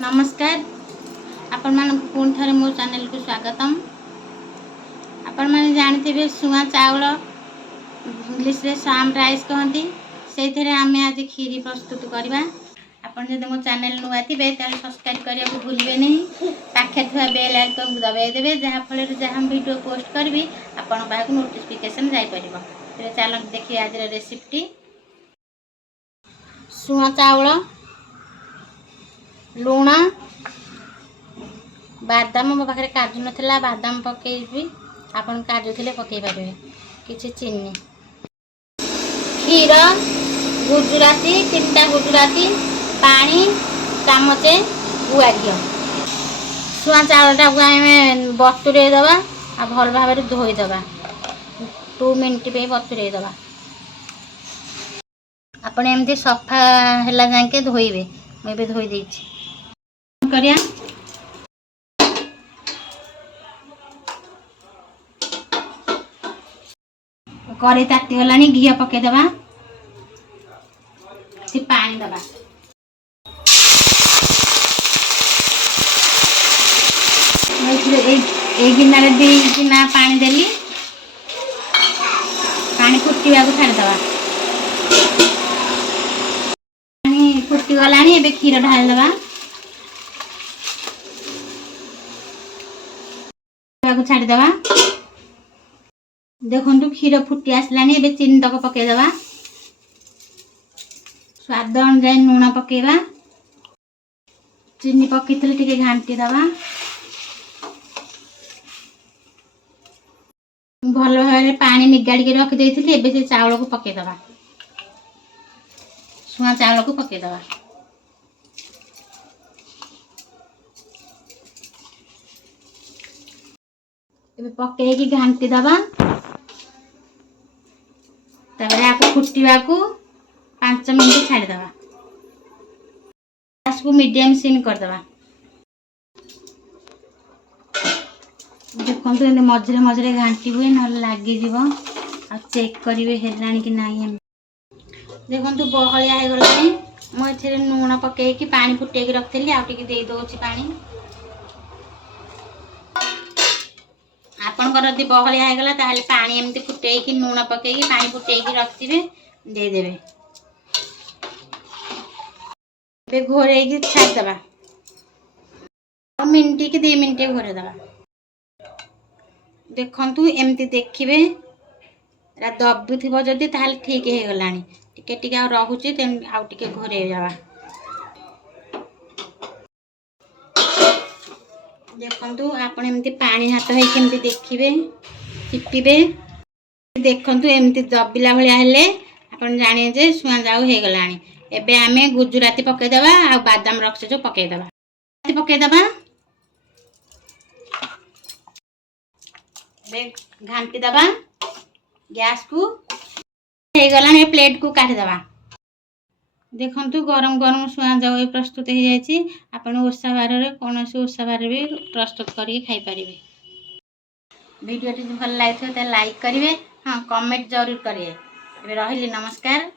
नमस्कार आपण मान पुणी थे मो चैनल को स्वागतम। आपण मैंने जानते सुआ चाउल इंग्लिश रे साम राइस कहती से आम आज खीरी प्रस्तुत करवा। आपन जब मो चैनल नुआ थे तेल सब्सक्राइब करने को भूलें नहीं, पाखे थुआ बेल आइकन दबाई देवे जहाँफल जहाँ वीडियो पोस्ट करी आपण पाक नोटिफिकेशन जापर। तेरे चल देखिए आज रेसिपी। सुआ चाउल लुण बादाम मो पाखे काजू नाला बादाम पकईबी आपन काजू थे पकई पारे किसी चीनी क्षीर गुजराती 3टा गुजराती पानी चामचे गुआ घी सुआ चाउलटा को आम बतुरे दबा आ भल भाव धोईदबा 2 मिनट पे बतुरे दबा। आपन एमती सफा है जाके धोइबे मुझे धोई देछि करिया। कड़े ताती गला घी पकईदबा से पानी दबा गिनारे 2 गिना पानी देली पानी फुटा को छाड़ीदबा पानी फुटी गला क्षीर ढालीदबा छाड़ीदबा। देखु क्षीर फुटी आसलानी चीनी तक पकईदबा स्वाद अनुसार लुण पकईबा चीनी पकई टे घाटी दबा भल भाव पानी निगाड़ी रखी से चाउल को पकईदबा सुआ चाउल को पकईदबा पकईकी घाटी दबा आपको फुटा को 5 मिनट छाड़ीदबा गैस को मीडियम सिम करदबा। देखो तो मझे मझे घाटी हुए ना लगे आ चेक करेंगे है कि नहीं। देखो बहलिया हो गला मुझे लुण पकईकी पानी फुटे रखी आगे दौची पानी आपणकर यदि बहलिया हो गला ताले पानी एमती फुटेकी लुण पकईकी पानी फुटेकी रखिथे देदेवे घोर छाड़ीदबा मिनट कि 2 मिनट घोर दबा। देखु एमती देखिए दबु थी जदि ठीक हो गला टे रोचे आउे घोरे जावा। देखु आप पानी हाथ होमती देखिए चिपिबे देखु एमती दबिला भाया आप जाने जे सुआ जाऊ हो गला। एबे आमे गुजराती पकईदबा आ बादाम रक्स जो पकईदबा पकईदबा घाटी दबा गैस को हो गला प्लेट को काटिदबा। देखु गरम गरम सुआ जाऊ प्रस्तुत हो जाए। आपन ओषा बार कौन ओषा बार भी प्रस्तुत करके खाई पारिबे। वीडियो भल लगे तो लाइक करेंगे, हाँ कमेंट जरूर करेंगे। रही नमस्कार।